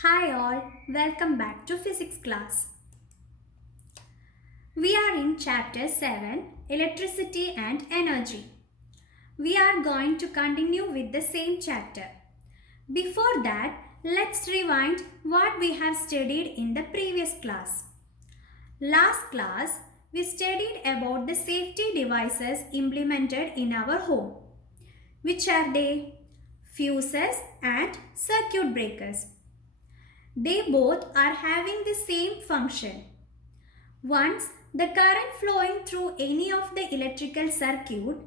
Hi all, welcome back to physics class. We are in chapter 7, Electricity and Energy. We are going to continue with the same chapter. Before that, let's rewind what we have studied in the previous class. Last class, we studied about the safety devices implemented in our home. Which are they? Fuses and circuit breakers. They both are having the same function. Once the current flowing through any of the electrical circuit,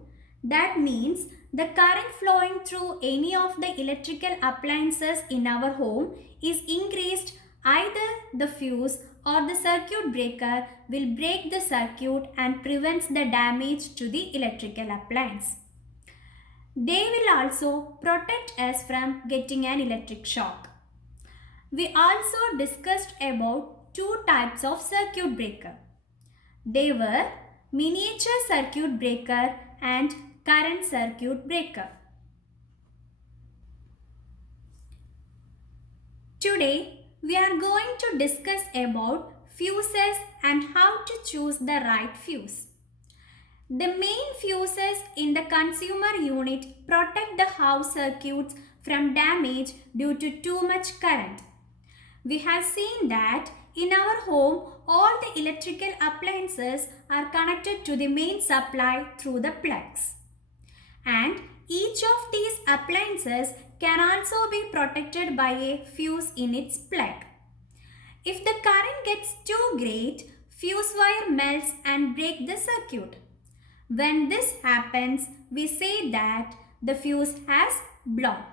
that means the current flowing through any of the electrical appliances in our home is increased, either the fuse or the circuit breaker will break the circuit and prevents the damage to the electrical appliance. They will also protect us from getting an electric shock. We also discussed about two types of circuit breaker. They were miniature circuit breaker and current circuit breaker. Today, we are going to discuss about fuses and how to choose the right fuse. The main fuses in the consumer unit protect the house circuits from damage due to too much current. We have seen that in our home, all the electrical appliances are connected to the main supply through the plugs. And each of these appliances can also be protected by a fuse in its plug. If the current gets too great, fuse wire melts and breaks the circuit. When this happens, we say that the fuse has blown.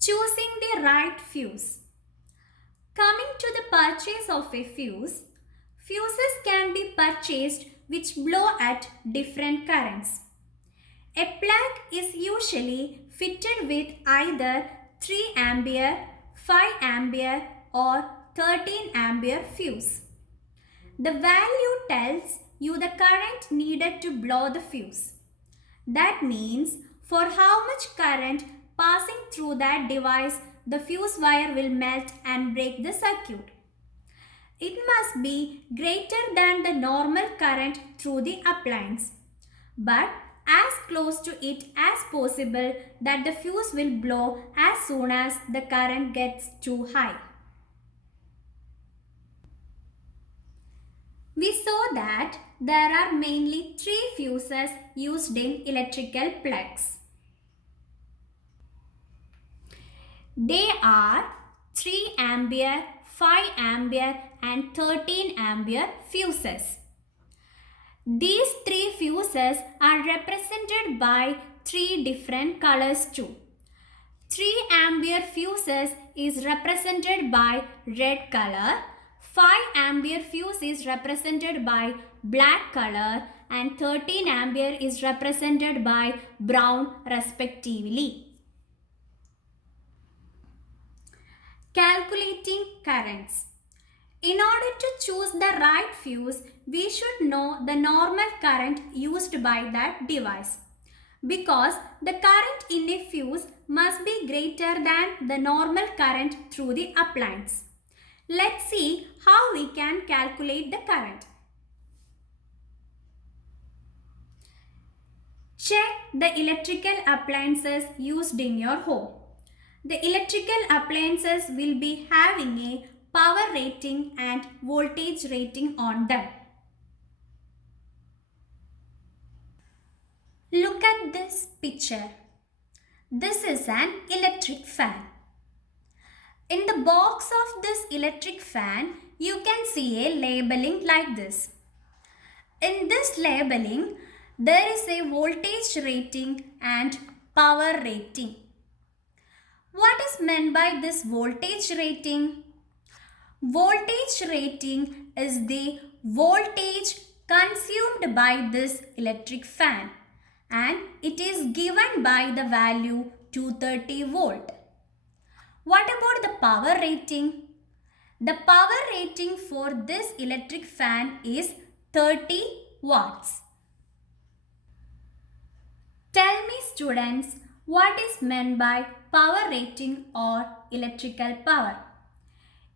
Choosing the right fuse. Coming to the purchase of a fuse, fuses can be purchased which blow at different currents. A plug is usually fitted with either 3 ampere, 5 ampere or 13 ampere fuse. The value tells you the current needed to blow the fuse. That means for how much current passing through that device, the fuse wire will melt and break the circuit. It must be greater than the normal current through the appliance, but as close to it as possible that the fuse will blow as soon as the current gets too high. We saw that there are mainly 3 fuses used in electrical plugs. They are 3 ampere, 5 ampere and 13 ampere fuses. These 3 fuses are represented by 3 different colors too. 3 ampere fuses is represented by red color, 5 ampere fuse is represented by black color and 13 ampere is represented by brown respectively. Calculating currents. In order to choose the right fuse, we should know the normal current used by that device. Because the current in a fuse must be greater than the normal current through the appliance. Let's see how we can calculate the current. Check the electrical appliances used in your home. The electrical appliances will be having a power rating and voltage rating on them. Look at this picture. This is an electric fan. In the box of this electric fan, you can see a labeling like this. In this labeling, there is a voltage rating and power rating. What is meant by this voltage rating? Voltage rating is the voltage consumed by this electric fan and it is given by the value 230 volt. What about the power rating? The power rating for this electric fan is 30 watts. Tell me students, What is meant by power rating or electrical power?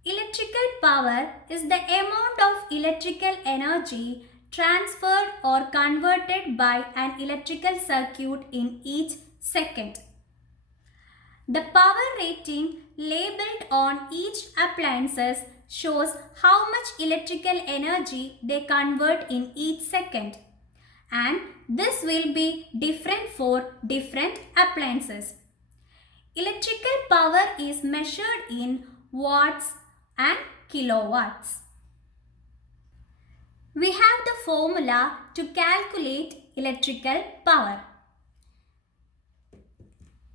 Electrical power is the amount of electrical energy transferred or converted by an electrical circuit in each second. The power rating labeled on each appliances shows how much electrical energy they convert in each second, and this will be different for different appliances. Electrical power is measured in watts and kilowatts. We have the formula to calculate electrical power.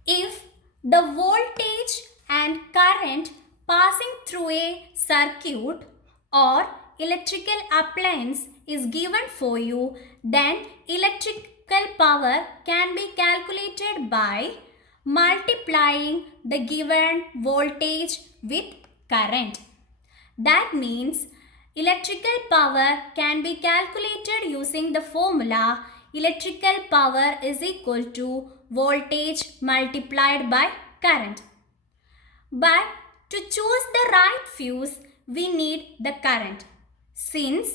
If the voltage and current passing through a circuit or electrical appliance is given for you, then electrical power can be calculated by multiplying the given voltage with current. That means electrical power can be calculated using the formula electrical power is equal to voltage multiplied by current. But to choose the right fuse, we need the current, since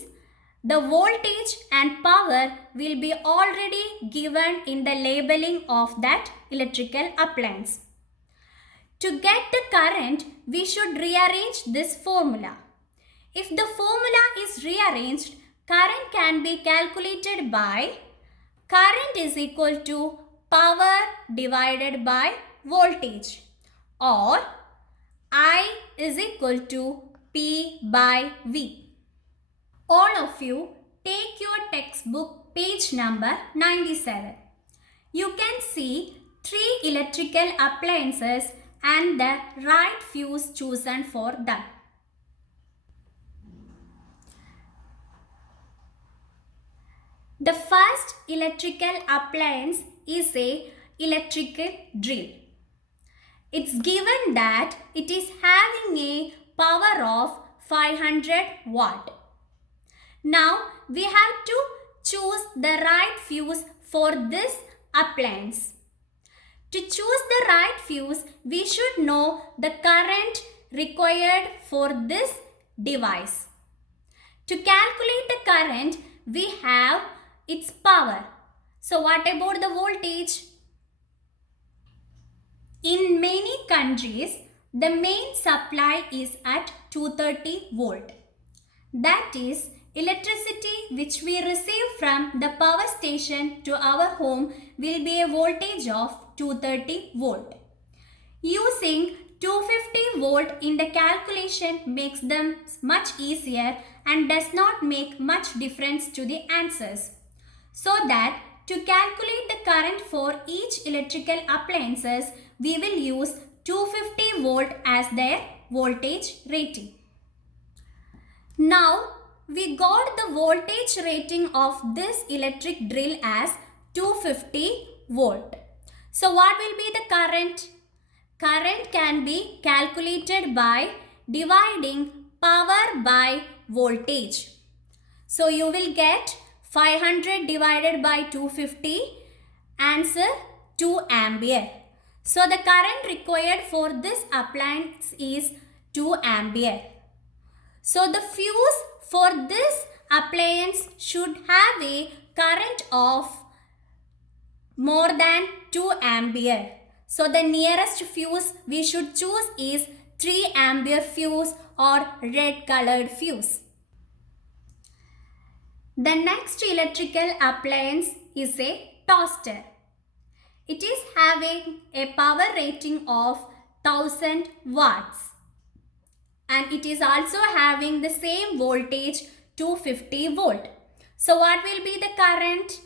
the voltage and power will be already given in the labeling of that electrical appliance. To get the current, we should rearrange this formula. If the formula is rearranged, current can be calculated by current is equal to power divided by voltage, or I is equal to P by V. All of you take your textbook page number 97. You can see 3 electrical appliances and the right fuse chosen for them. The first electrical appliance is a electrical drill. It's given that it is having a power of 500 watt. Now we have to choose the right fuse for this appliance. To choose the right fuse, we should know the current required for this device. To calculate the current, we have its power. So what about the voltage? In many countries, the main supply is at 230 volt. That is, electricity which we receive from the power station to our home will be a voltage of 230 volt. Using 250 volt in the calculation makes them much easier and does not make much difference to the answers. So that to calculate the current for each electrical appliances, we will use 250 volt as their voltage rating. Now, we got the voltage rating of this electric drill as 250 volt. So, what will be the current? Current can be calculated by dividing power by voltage. So, you will get 500 divided by 250, answer 2 ampere. So the current required for this appliance is 2 ampere. So the fuse for this appliance should have a current of more than 2 ampere. So the nearest fuse we should choose is 3 ampere fuse or red colored fuse. The next electrical appliance is a toaster. It is having a power rating of 1000 watts and it is also having the same voltage 250 volt. So what will be the current?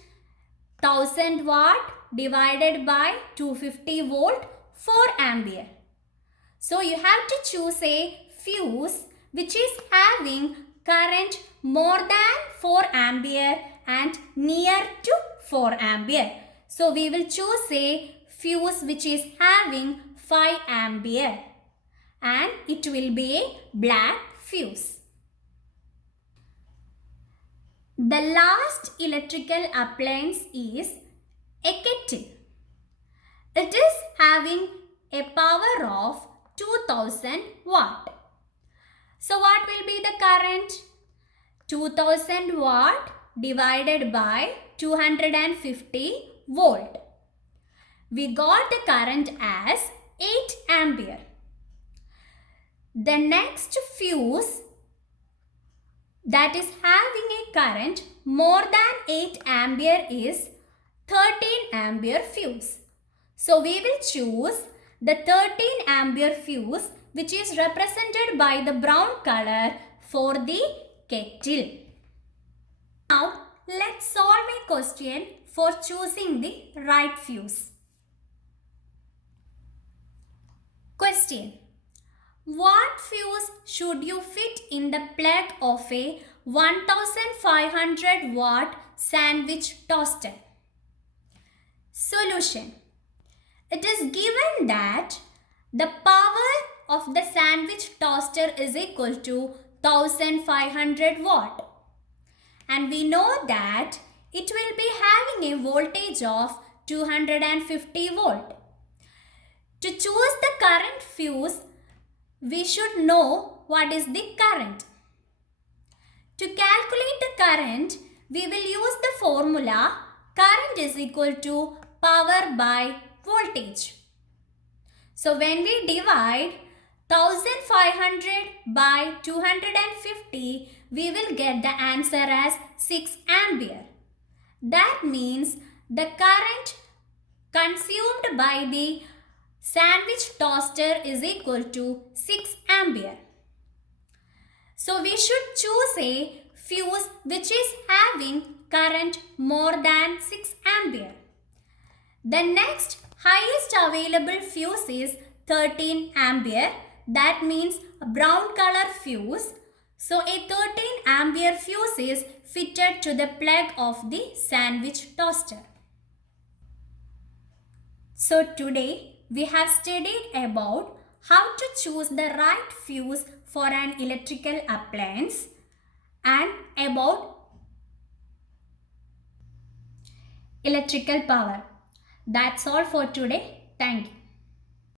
1000 watt divided by 250 volt, 4 ampere. So you have to choose a fuse which is having current more than 4 ampere and near to 4 ampere. So we will choose a fuse which is having 5 ampere and it will be a black fuse. The last electrical appliance is a kettle. It is having a power of 2000 watt. So what will be the current? 2000 watt divided by 250 volt. We got the current as 8 ampere. The next fuse that is having a current more than 8 ampere is 13 ampere fuse. So we will choose the 13 ampere fuse, which is represented by the brown color for the kettle. Now let's solve a question for choosing the right fuse. Question: what fuse should you fit in the plug of a 1500 watt sandwich toaster? Solution: it is given that the power of the sandwich toaster is equal to 1500 watt. And we know that it will be having a voltage of 250 volt. To choose the current fuse, we should know what is the current. To calculate the current, we will use the formula current is equal to power by voltage. So when we divide 1500 by 250, we will get the answer as 6 ampere. That means the current consumed by the sandwich toaster is equal to 6 ampere. So we should choose a fuse which is having current more than 6 ampere. The next highest available fuse is 13 ampere. That means a brown color fuse. So a 13 ampere fuse is fitted to the plug of the sandwich toaster. So today we have studied about how to choose the right fuse for an electrical appliance and about electrical power. That's all for today. Thank you.